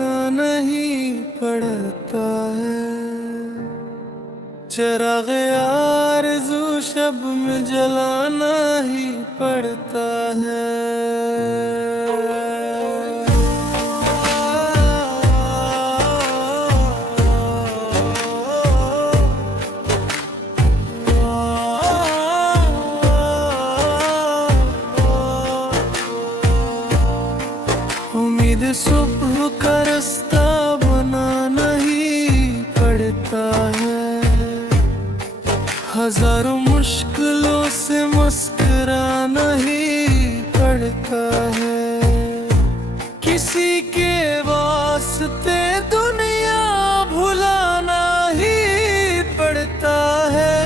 का नहीं पड़ता है। चिराग़े आरज़ू शब में जलाना ही पड़ता है। उम्मीद सुबह का रास्ता बनाना ही पड़ता है। हजारों मुश्किलों से मुस्कुराना ही पड़ता है। किसी के वास्ते दुनिया भुलाना ही पड़ता है।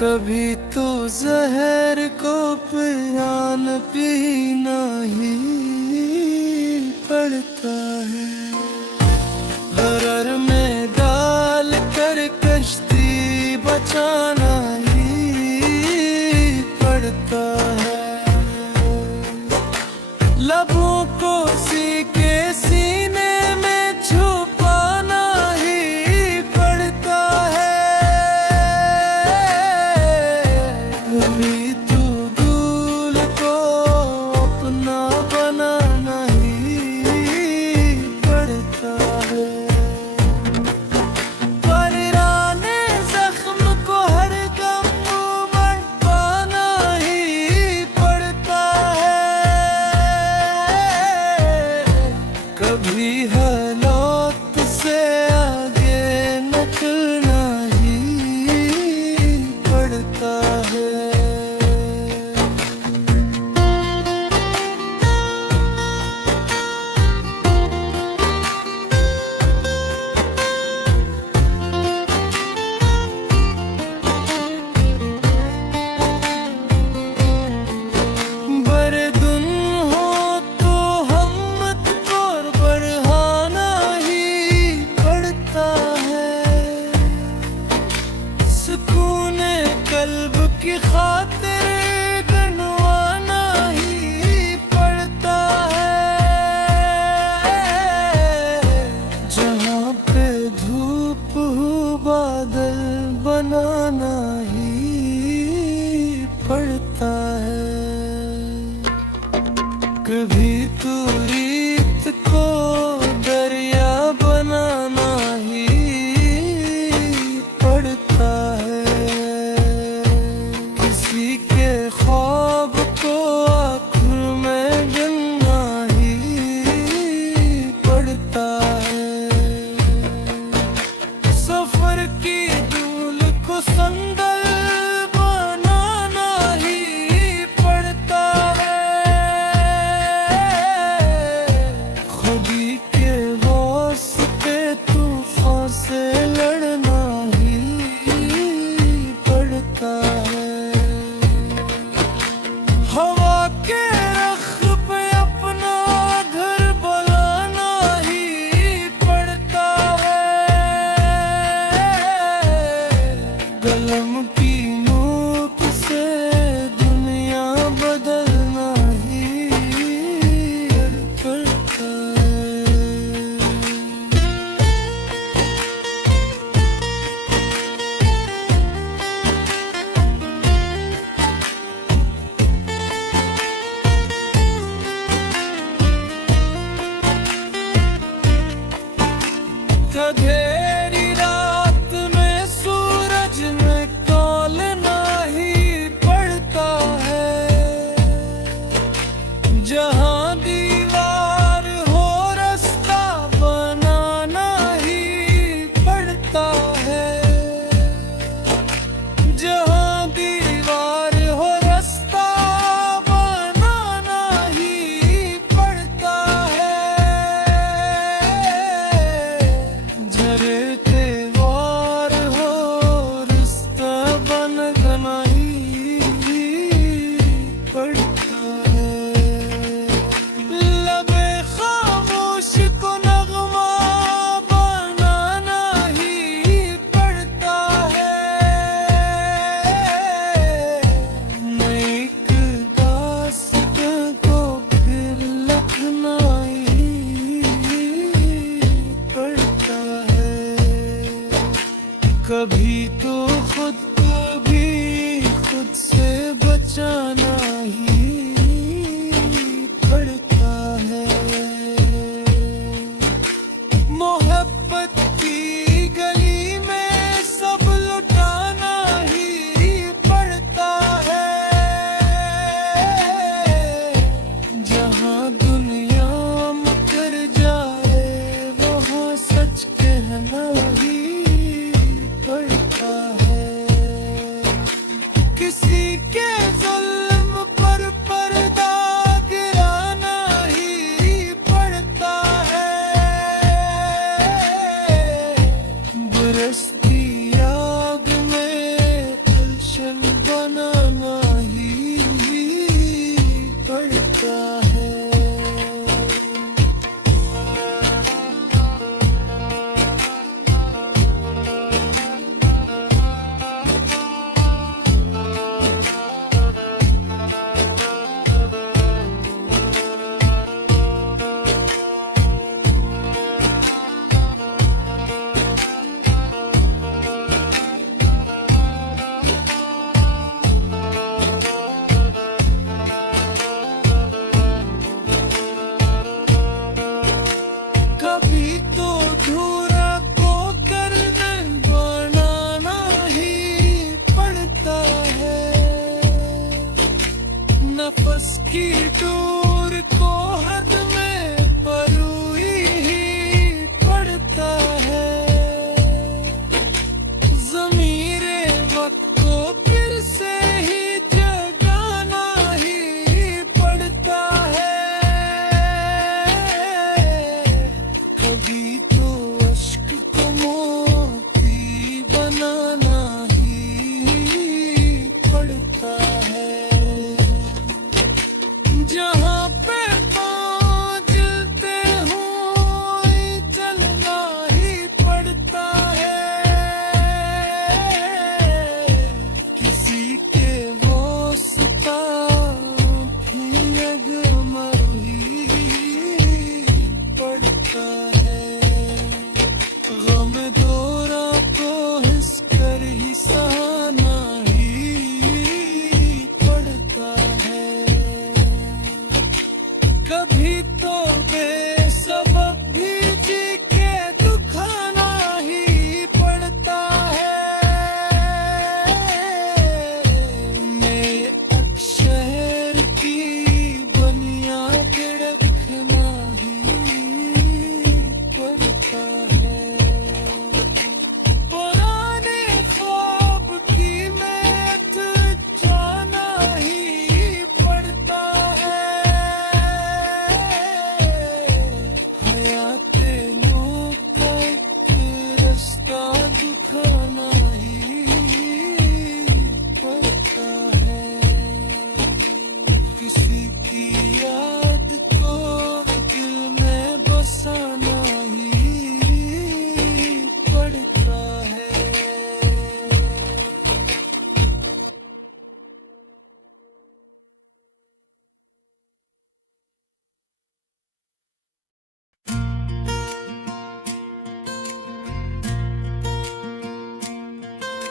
कभी तो जहर को पियान पीना ही पड़ता है। गरर में डाल कर कश्ती बचाना ही पड़ता है। लबों को सीके सीने में छुपाना ही पड़ता है। कभी तो दूर को अपना बनाना ही पड़ता है। पुराने जख्म को हर गम पाना ही पड़ता है। कभी हालात से आगे निकलना ही पड़ता है। बरदुन हो तो हिम्मत और बढ़ाना ही पड़ता है। सुकून कल्ब की खातिर गनवाना ही पड़ता है। जहाँ पे धूप हो बादल बनाना ही पड़ता है। कभी तो रीत को दरिया बनाना ही पड़ता है। किसी के ख्वाब को आँखों में गिनना ही पड़ता है। सफर की धूल को संदल बनाना ही पड़ता है। खुदी के वास्ते तूफान से लड़ना ही पड़ता है। हवा के रख पे अपना घर बनाना ही पड़ता है। कलम की नोक से दुनिया बदलना ही पड़ता है। अंधेरी रात में सूरज निकालना ही पड़ता है। जहाँ दीवार हो रास्ता बनाना ही पड़ता है। जहाँ दीवार हो रास्ता बनाना ही पड़ता है। झर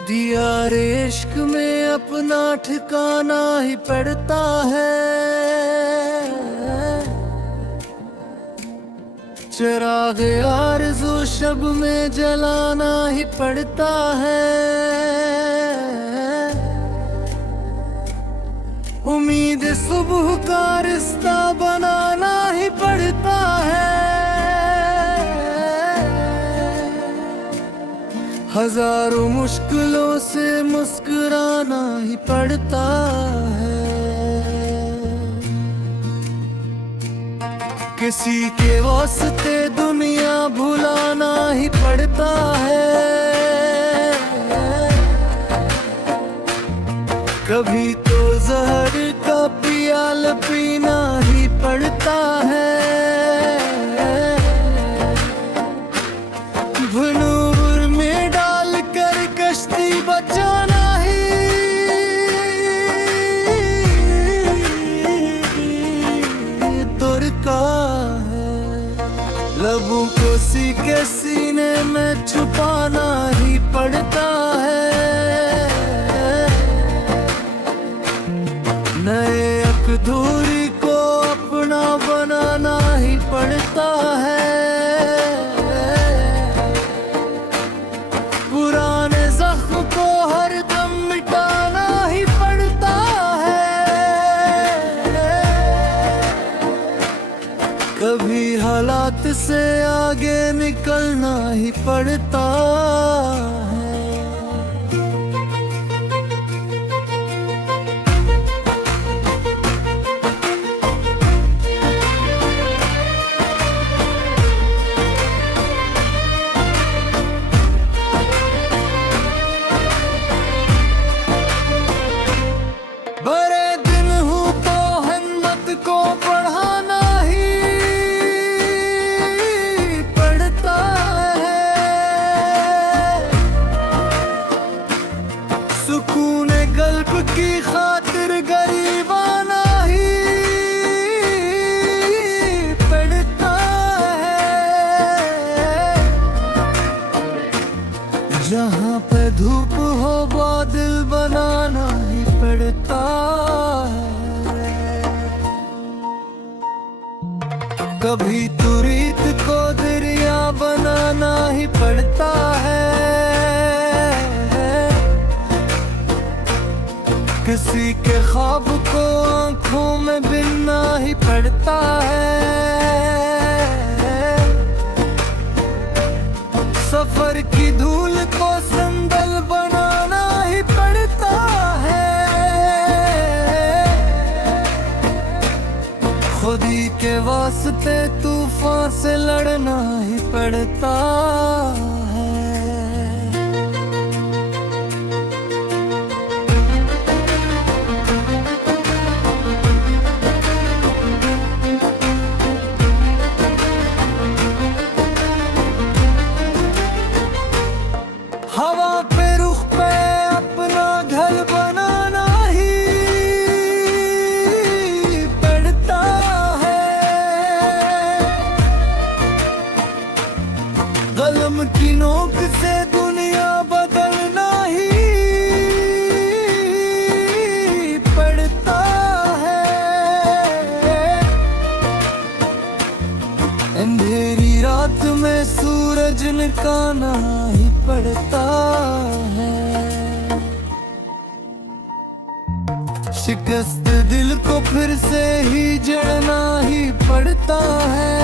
दिया रे इश्क में अपना ठिकाना ही पड़ता है, चिराग आरज़ू शब में जलाना ही पड़ता है, उम्मीद सुबह का रिश्ता बनाना ही पड़ता है, हजारों मुश्किलों से मुस्कुराना ही पड़ता है, किसी के वास्ते दुनिया भुलाना ही पड़ता है, कभी तो जहर का पियाल पीना ही पड़ता है, भनूर में डालकर कश्ती बचाना ही तुरका है, लबों को सीके सीने में छुपाना ही पड़ता है, नए अकदूरी को अपना बनाना ही पड़ता है, पुराने जख्म को हर दम मिटाना ही पड़ता है, कभी हालात से आगे निकलना ही पड़ता है। बड़े दिन हूँ तो हिम्मत को बढ़ाना ही पड़ता है, सुकून कल्ब की खातिर गरीबाना ही पड़ता है, जहाँ पे धूप हो बादल बनाना ही पड़ता है, कभी तो रीत को दरिया बनाना ही पड़ता है, किसी के ख्वाब को आंखों में बिनना ही पड़ता है, सफर की धूल को संदल बनाना ही पड़ता है, खुदी के वास्ते तूफान से लड़ना ही पड़ता है। हवा पे रुख पे अपना घर बनाना ही पड़ता है, कलम की नोक से दुनिया बदलना ही पड़ता है, अंधेरी रात में सूरज निकालना ही पड़ता है, शिकस्त दिल को फिर से ही जड़ना ही पड़ता है,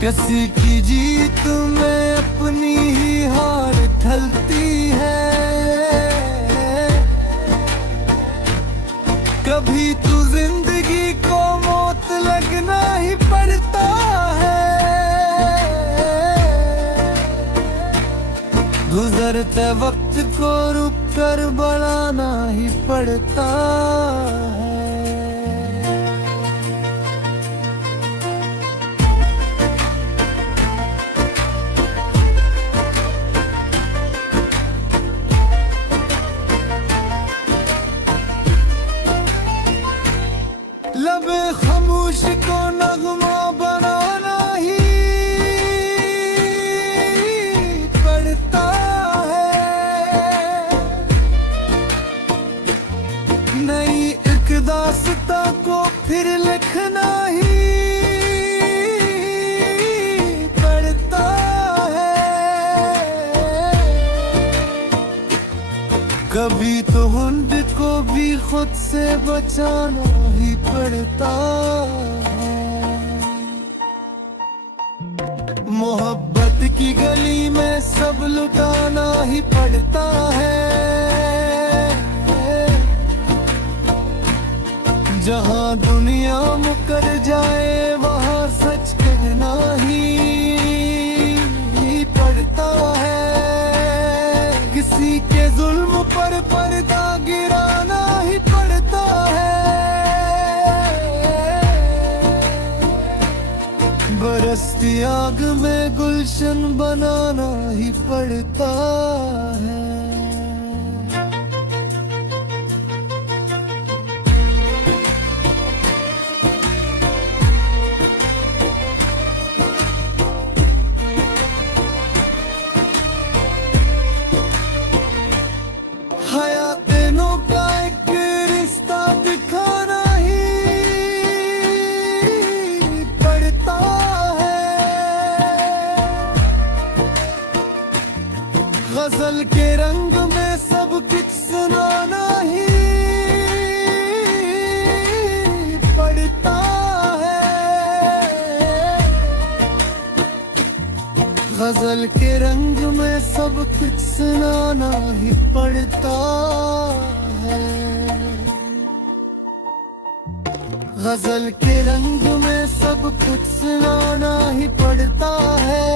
किसी की जीत में अपनी ही हार ढलती है, कभी तो जिंदगी को मौत लगना ही पड़ता है, गुजरते वक्त को रुक कर बढ़ाना ही पड़ता है। लबे खामोश को नगमा बनाना ही कभी तो हुंड को भी खुद से बचाना ही पड़ता है। मोहब्बत की गली में सब लुटाना ही पड़ता है। जहाँ दुनिया मुकर जाए वहाँ सच कहना ही पड़ता है। किसी के जुल्म पर पर्दा गिराना ही पड़ता है। बरसती आग में गुलशन बनाना ही पड़ता है। हयातों का एक रिश्ता दिखाना ही पड़ता है। गजल के रंग में सब कुछ सुनाना ही पड़ता है। गजल के रंग में सब कुछ सुनाना ही पड़ता है। गजल के रंग में सब कुछ सुनाना ही पड़ता है।